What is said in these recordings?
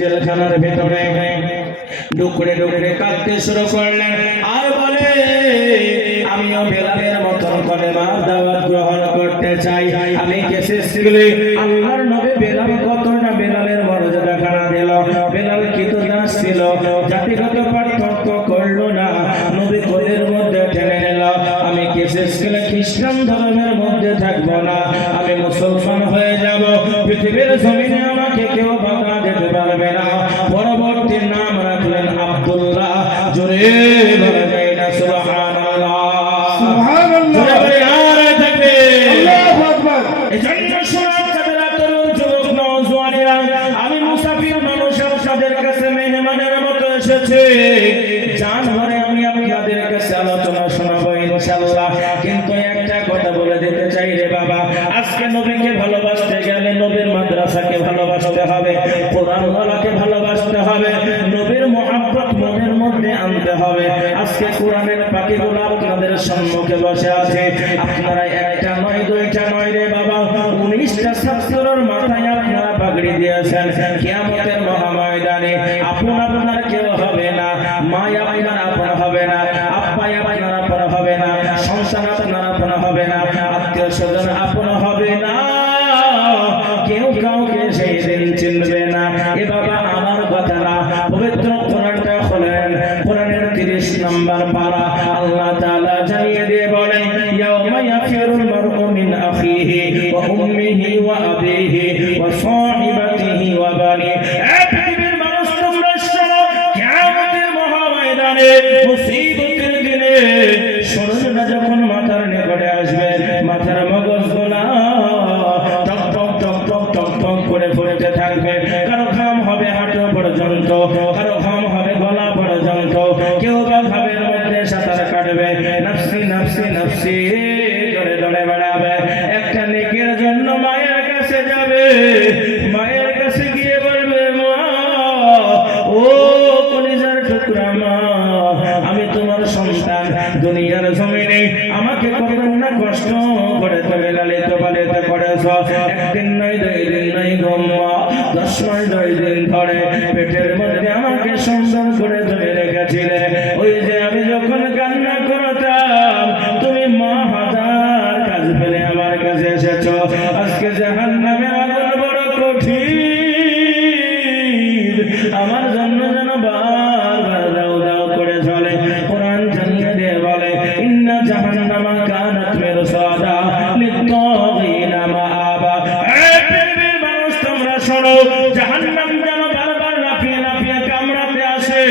জেলখানার ভেতরে ডুকরে ডুকরে কাঁদতে শুরু করলেন আর বলে, আমিও বেলালের মতন কলেমার দাওয়াত গ্রহণ করতে চাই। আমি কেসে শিখলে আল্লাহর নবী বেলাল কত না বেলালের মর্যাদা খানা দিল। বেলাল কৃতদাস ছিল, জাতিগত পার্থক্য করলো না, নবী কোলের মধ্যে টেনে নিল। আমি কেসে শিখলে খ্রিস্টান ধর্মের মধ্যে থাকবো না, আমি মুসলমান হয়ে যাব। পৃথিবীর জমিনে আমাকে কেউ বাধা দিতে পারবে না। পরবর্তী নাম রাখলেন আব্দুল্লাহ। জোরে বলা যায় না সুবহানাল্লাহ, সুবহানাল্লাহ। জোরে আরে তাকবীর, আল্লাহু আকবার। এজন্য শোনা তরুণ যুবক নওজওয়ানেরা, আমি মুসাফির মানুষ, আপনাদের কাছে মেহমানের মতো এসেছি। জান ভরে আমি আপনাদের কাছে আলোচনা শোনাবো ইনশাআল্লাহ। কিন্তু একটা কথা বলে দিতে চাই রে বাবা, আজকে নবীকে ভালোবাসতে গেলে নবীর মাদ্রাসাকে ভালোবাসতে হবে, কোরআনওয়ালাকে ভালোবাসতে হবে, নবীর মহব্বত মনের মধ্যে আনতে হবে। আজকে কোরআনের পাখিগুলো আপনাদের সম্মুখে বসে আছে, আপনারা একটা নয় দুইটা নয় রে বাবা, 19টা ছাত্রের মাথায় আপনারা পাগড়ি দিয়েছেন। কিয়ামতের মহাময়দানে আপন আপনার কেউ হবে না, মা আপনার আপন হবে না, আব্বা আপনার আপন হবে না, সন্তান আপনার আপন হবে না, আত্মীয় স্বজন আপন হবে না, কেউ কাউকে সেই দিন চিনবে না। এ বাবা আমার কথা না, পবিত্র কোরআনটা খোলেন, কোরআনের 30 নম্বর পারা আল্লাহ তাআলা জানিয়ে দিয়ে বলেন, ইয়াউমা ইয়াফিরুল মারউ মিন আখিহি ওয়া উম্মিহি ওয়া আবিহি ওয়া সাহিবাতিহি ওয়া বানি। এ পৃথিবীর মানুষ তোমরা শোনো, কিয়ামতের মহাময়দানে মুসিবতের দিনে সূর্যটা যখন মাথার নিকটে আসবে, মাথার মগজগুলো টক টক টক টক টক টক করে ফুটতে থাকবে। কারো ঘাম হবে হাঁটু পর্যন্ত, কারো ঘাম হবে গলা পর্যন্ত, কেউ বা ঘামের মধ্যে সাঁতার কাটবে, নাফসি নাফসি নাফসি করে দৌড়ে বেড়াবে। একটা নেকির জন্য মায়ের কাছে যাবে, মায়ের কাছে গিয়ে বলবে, মা ও কলিজার টুকরা মা, আমি তোমার সন্তান, দুনিয়ার জমিনে আমাকে কত না কষ্ট করে তুমি লালিত পালিত করেছ। একদিন নয়, 2 দিন নয় গো মা, 10 মাস 2 দিন ধরে পেটের মধ্যে আমাকে সুন্দর করে ধরে রেখেছিলে। ওই যে আমি যখন কান্না করতাম, তুমি মা হাজার কাজ ফেলে আমার কাছে এসেছ। আজকে জাহান্নামে আগুন বড় কঠিন, আমার জন্য যেন বারবার দাও দাও করে চলে। কোরআন জানিয়ে দিয়ে বলে, ইন্না জাহান্নামা কানাত মিরসাদা লিত-তাগীনা মাআবা। এ পৃথিবীর মানুষ তোমরা শোনো, জাহান্নাম যেন বারবার লাফিয়ে লাফিয়ে কামড়াতে আসে।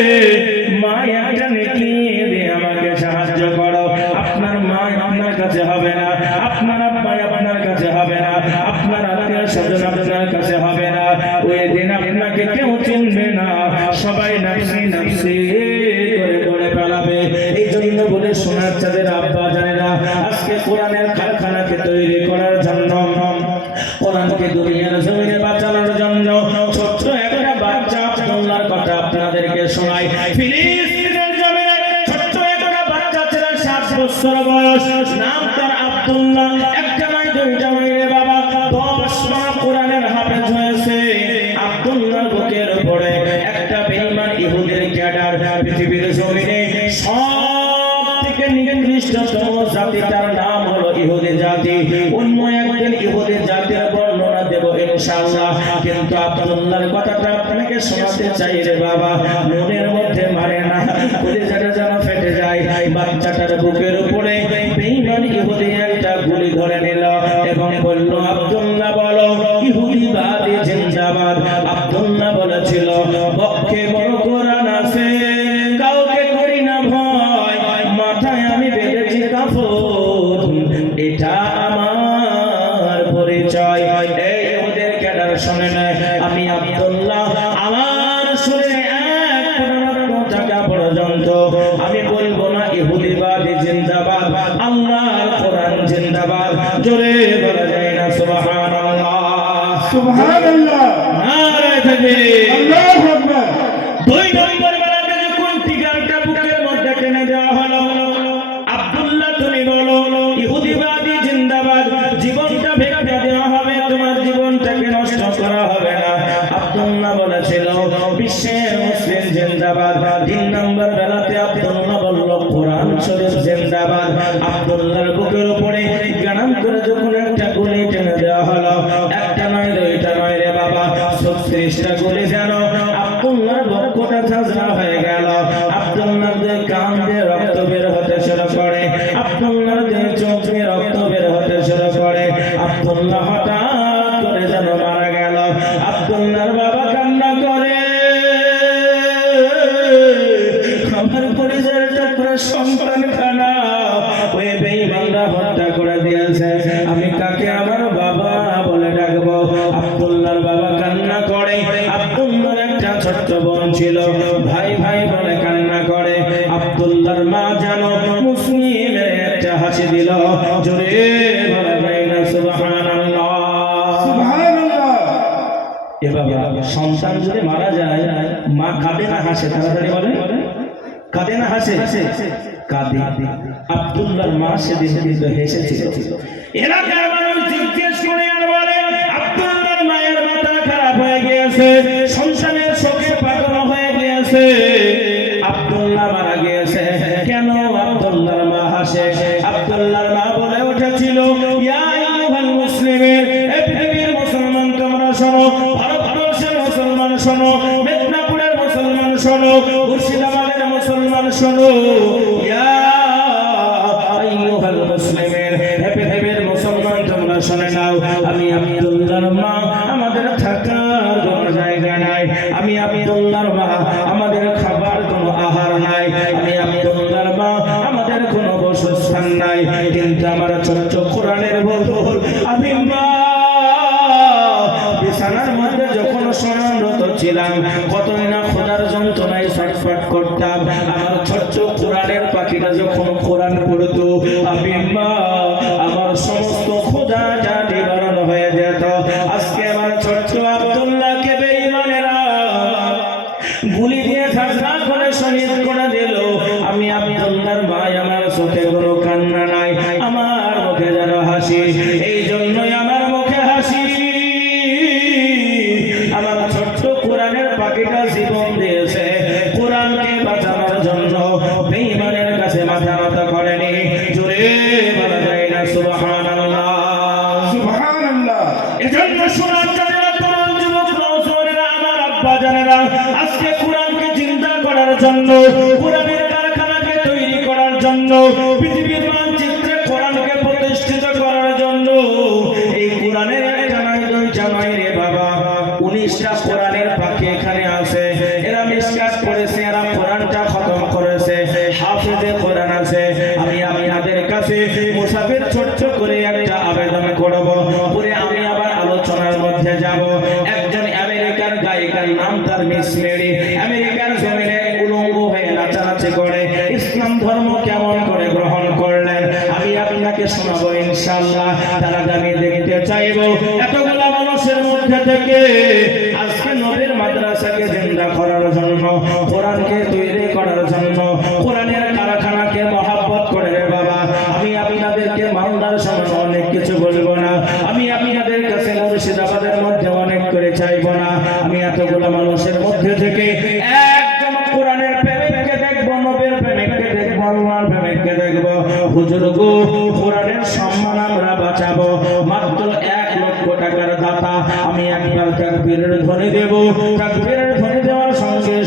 মা একটা নেকি দিয়ে আমাকে সাহায্য করো। আপনার মা আপনার কাছে হবে না, আপনার আব্বা আপনার কাছে হবে না, আপনার আত্মীয় স্বজন আপনার কাছে হবে না। ওই দিন আপনাকে কেউ চিনবে না, সবাই নাফসি নাফসি করে করে পালাবে। এই জন্য বলে সোনার চাঁদের আব্বা জানেরা, আজকে কোরআনের কারখানাকে তৈরি করার জন্য, কোরআনকে দুনিয়ার জমিনে বাঁচানোর জন্য ছোট্ট একটা বাচ্চা আব্দুল্লাহর কথা আপনাদেরকে শোনাই। ফিলিস্তিনের জমিনে ছোট্ট একটা বাচ্চা ছিল, 7 বছর বয়স, নাম তার আব্দুল্লাহ। একটা নয় দুইটা নয় রে বাবা, 10 মাস কোরআনের হাফেজ হয়েছে। আব্দুল্লাহর বুকের উপরে একটা বেঈমান ইহুদির ক্যাডার, পৃথিবীর জমিনে সবথেকে নিকৃষ্টতম জাতি, তার নাম হলো ইহুদি জাতি। অন্য একদিন ইহুদি জাতির বর্ণনা দেব ইনশাআল্লাহ, কিন্তু আব্দুল্লাহর কথাটা আপনাকে শোনাতে চাই রে বাবা, মনের মধ্যে মারে না, কলিজাটা যেন ফেটে যায়। বাচ্চাটার বুকের উপরে বেঈমান ইহুদি একটা গুলি ধরে নিল এবং বলল, আব্দুল্লাহ বলো ইহুদিবাদী জিন্দাবাদ। আব্দুল্লাহ বলেছিল, পক্ষে বড় কোরআন আছে, কাউকে করি না ভয়, মাথায় আমি বেঁধেছি কাফন, এটা আমার পরিচয়। এই ওদের ক্যাডার শুনে নেয়, আমি আব্দুল্লাহ আমার শুনে এক টাকা পর্যন্ত আমি বলবো না ইহুদিবাদী জিন্দাবাদ, আল্লাহর কোরআন জিন্দাবাদ। জোরে বলা যায় না সুবহানাল্লাহ, সুবহানাল্লাহ, নারে তাকবীর, আল্লাহু আকবার। 2 নম্বর বেলাতে যখন টিকারটা বুকের মধ্যে টেনে দেওয়া হলো, আব্দুল্লাহ তুমি বলো ইহুদিবাদী জিন্দাবাদ, জীবনটা ভেঙে দেওয়া হবে, তোমার জীবনটাকে নষ্ট করা হবে না। আব্দুল্লাহ বলেছিল, বিশ্বের মুসলিম জিন্দাবাদ। 3 নম্বর বেলাতে আব্দুল্লাহ বলল কোরআন শরীফ জিন্দাবাদ। আব্দুল্লাহর বুকের উপরে গানাম করে যখন একটা গুলি টেনে দেওয়া হলো, একটা নয় দুইটা নয় রে বাবা, 36টা গুলি যেন আব্দুল্লাহর বক্ষটা ঝাঁঝরা হয়ে গেল। আব্দুল্লাহর কান দিয়ে রক্ত বের হতে শুরু করে, আব্দুল্লাহর চোখ দিয়ে রক্ত বের হতে শুরু করে। আব্দুল্লাহ হঠাৎ করে যেন মারা গেল। আব্দুল্লাহর বাবা কান্না করে, আমার পরিচয়ের টুকরা সন্তান খানা ওই বেঈমানরা হত্যা করে দিয়েছে, আমি কাকে আমার বাবা বলে ডাকবো? আব্দুল্লাহর বাবা কান্না করে। আব্দুল্লাহর একটা ছোট্ট বোন ছিল, ভাই ভাই বলে কান্না করে। আব্দুল্লাহর মা যেন মুসলিমের একটা হাসি দিল, জোরে বলা যায় না সুবহানাল্লাহ, সুবহানাল্লাহ। এ বাবা, সন্তান যদি মারা যায় মা কাঁদে না হাসে? তাড়াতাড়ি বলে, কাঁদে না হাসে? কাঁদে। আব্দুল্লাহর মা সেদিন কিন্তু হেসেছিল। এলাকার মানুষ জিজ্ঞেস করে আর বলে আব্দুল্লাহর মায়ের মাথা খারাপ হয়ে গিয়েছে, সন্তানের শোকে পাগল হয়ে গিয়েছে, আব্দুল্লাহ মারা গিয়েছে, কেন আব্দুল্লাহর মা হাসে? আব্দুল্লাহর মা বলে উঠেছিল, ইয়া আইয়ুহাল মুসলিমিন, এ পৃথিবীর মুসলমান তোমরা শোনো, ভারতবর্ষের মুসলমান শোনো, মেদিনীপুরের মুসলমান শোনো, মুর্শিদাবাদের মুসলমান শোনো, ইয়া আইয়ুহাল মুসলিমিন, হে পৃথিবীর মুসলমান তোমরা শুনে নাও, আমি আব্দুল্লাহর মা, আমাদের থাকার কোনো জায়গা নাই, আমি আব্দুল্লাহর মা, আমাদের খাবার কোনো আহার নাই, আমি আব্দুল্লাহর মা, আমাদের কোনো বাসস্থান নাই, কিন্তু আমার ছোট্ট কোরআনের বোতল আমি মা বিছানার মধ্যে যখন শয়নরত ছিলাম, কতই না খোদার যন্ত্রণায় ছটফট করতাম। আমার ছোট্ট কোরআনের পাখিটা যখন কোরআন পড়তো, আমি মা আমার সমস্ত খোদাটা নিবারণ হয়ে যেত। আজকে আমার ছোট্ট আব্দুল্লাহকে বেঈমানেরা গুলি দিয়ে ঝাঁঝরা করে শহীদ করে দিল। আমি আব্দুল্লাহর ভাই, আমার চোখে কোনো কান্না নাই, আমার মুখে যেন হাসি, এই জন্যই আমার মুখে হাসি। আমার ছোট্ট কোরআনের পাখিটা জীবন দিয়েছে কোরআনকে বাঁচানোর জন্য, বেঈমানের কাছে মাথা নত করেনি, জোরে বলা যায় না সুবহানাল্লাহ, সুবহানাল্লাহ। এজন্য শোনার জানেরা, তরুণ যুবক নওজোয়ানেরা, আমার আব্বা জানেরা, আজকে কোরআনকে জিন্দা করার জন্য, কোরআনের কারখানাকে তৈরি করার জন্য, পৃথিবীর মানচিত্রে কোরআনকে প্রতিষ্ঠিত করার জন্য, এই কোরআনের একটা নয় দুইটা নয় রে বাবা, 19টা কোরআনের পাখি এখানে আছে। এরা মিশকাত পড়েছে, এরা কোরআনটা খতম করেছে, হাফেজে কোরআন আছে। আমি আপনাদের কাছে মুসাফির ছোট্ট করে একটা আবেদন করব, পরে আমি আবার আলোচনার মধ্যে যাব। একজন আমেরিকার গায়িকার নাম তার মিস মেরি, আমেরিকার জমিনে উলঙ্গ হয়ে নাচানাচি করে ইসলাম ধর্ম কেমন করে গ্রহণ করলেন আমি আপনাকে শোনাবো ইনশাআল্লাহ। তার আগে আমি দেখতে চাইবো এতগুলা মানুষের মধ্যে থেকে আজকে নবীর মাদ্রাসাকে জিন্দা করার জন্য, কোরআনকে তৈরি করার জন্য, কোরআনের কারখানাকে মহব্বত করে রে বাবা, আমি আপনাদেরকে মালদার সামনে অনেক কিছু বলবো না, আমি আপনাদের কাছে মুর্শিদাবাদের মধ্যে অনেক করে চাইবো না, আমি এতগুলা মানুষের মধ্যে থেকে একজন কোরআনের প্রেমিককে দেখবো, নবীর প্রেমিককে দেখবো, আল্লাহর প্রেমিককে দেখবো। হুজুর গো, কোরআনের সম্মান আমরা বাঁচাবো, মাত্র 1 লক্ষ টাকার দাতা আমি একবার তাকবীরের ধ্বনি দেব, তাকবীর